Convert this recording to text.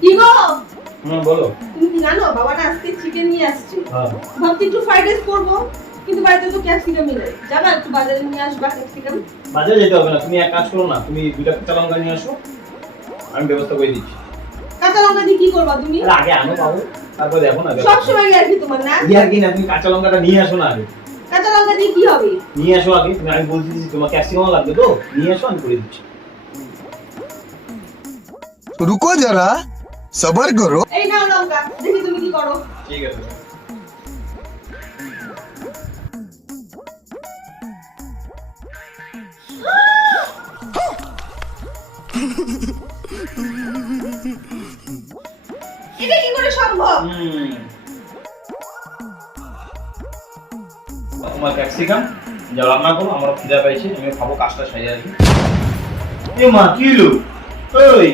কি গো? বলো। তুমি কি জানো বাবা না আজকে চিকেন নিয়ে আসছে? হ্যাঁ। ভাবছি একটু ফ্রাইড রাইস করবো, কিন্তু বাড়িতে তো ক্যাপসিকামই নেই। যাবা একটু বাজারে নিয়ে আসবা ক্যাপসিকাম? বাজারে যেতে হবে না, তুমি এক কাজ করো না, তুমি দুইটা কাঁচা লঙ্কা নিয়ে আসো, আমি ব্যবস্থা করে দিচ্ছি। কাঁচা লঙ্কা দিয়ে কি করবা তুমি? আরে আগে আনো পাবো, তারপর দেখো না। সব সময় আর কি তোমার না? ইয়ার কি না, তুমি কাঁচা লঙ্কাটা নিয়ে আসো না আগে। কাঁচা লঙ্কা দিয়ে কি হবে? নিয়ে আসো আগে, তুমি আমি বলছি তোমার ক্যাপসিকাম লাগবে তো, নিয়ে আসো, আমি করে দিচ্ছি। रुको जरा सबर करो। এই নাও লঙ্কা, দেখি তুমি কি করো। ঠিক আছে। এটা কি করে সম্ভব? তোমার ক্যাপসিকাম যা রান্না করো, আমার খিদা পেয়েছে, আমি খাবো, কাজটা সারিয়ে আসি। এ মা কি হলো? ওই